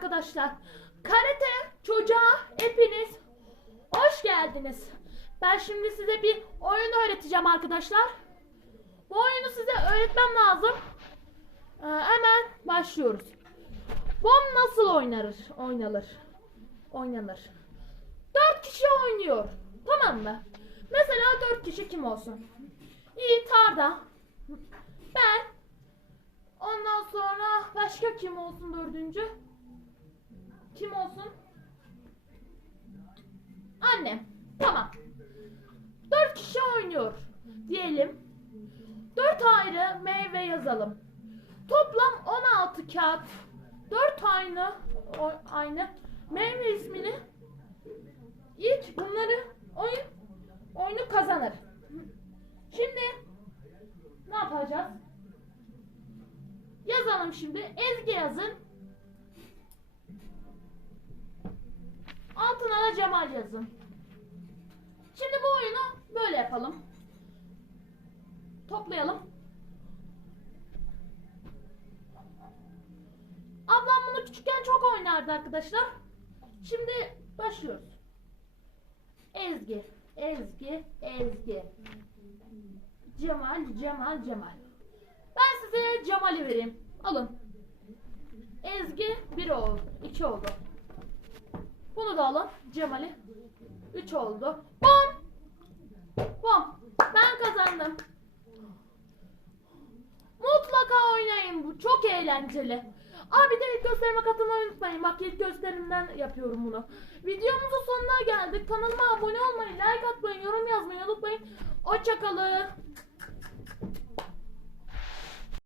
arkadaşlar. Karate çocuğa hepiniz hoş geldiniz. Ben şimdi size bir oyun öğreteceğim arkadaşlar. Bu oyunu size öğretmem lazım. Ee, hemen başlıyoruz. Bom nasıl oynanır? Oynanır. Oynanır. Dört kişi oynuyor. Tamam mı? Mesela dört kişi kim olsun? Yiğit Arda. Ben. Ondan sonra başka kim olsun dördüncü? Kim olsun? Annem. Tamam. Dört kişi oynuyor. Diyelim. Dört ayrı meyve yazalım. Toplam 16 kağıt. Dört aynı o, aynı meyve ismini ilk bunları oyun oyunu kazanır. Şimdi ne yapacağız? Yazalım şimdi. Ezgi yazın. Da Cemal yazın. Şimdi bu oyunu böyle yapalım. Toplayalım. Ablam bunu küçükken çok oynardı arkadaşlar. Şimdi başlıyoruz. Ezgi, Ezgi, Ezgi. Cemal, Cemal, Cemal. Ben size Cemal'i vereyim. Alın. Ezgi bir oldu, iki oldu. Bunu da alın. Cemal'i. Üç oldu. Bom! Bom! Ben kazandım. Mutlaka oynayın bu. Çok eğlenceli. Abi de ilk gösterime katılmayı unutmayın. Bak ilk gösterimden yapıyorum bunu. Videomuzun sonuna geldik. Kanalıma abone olmayı, like atmayı, yorum yazmayı unutmayın. Hoşçakalın.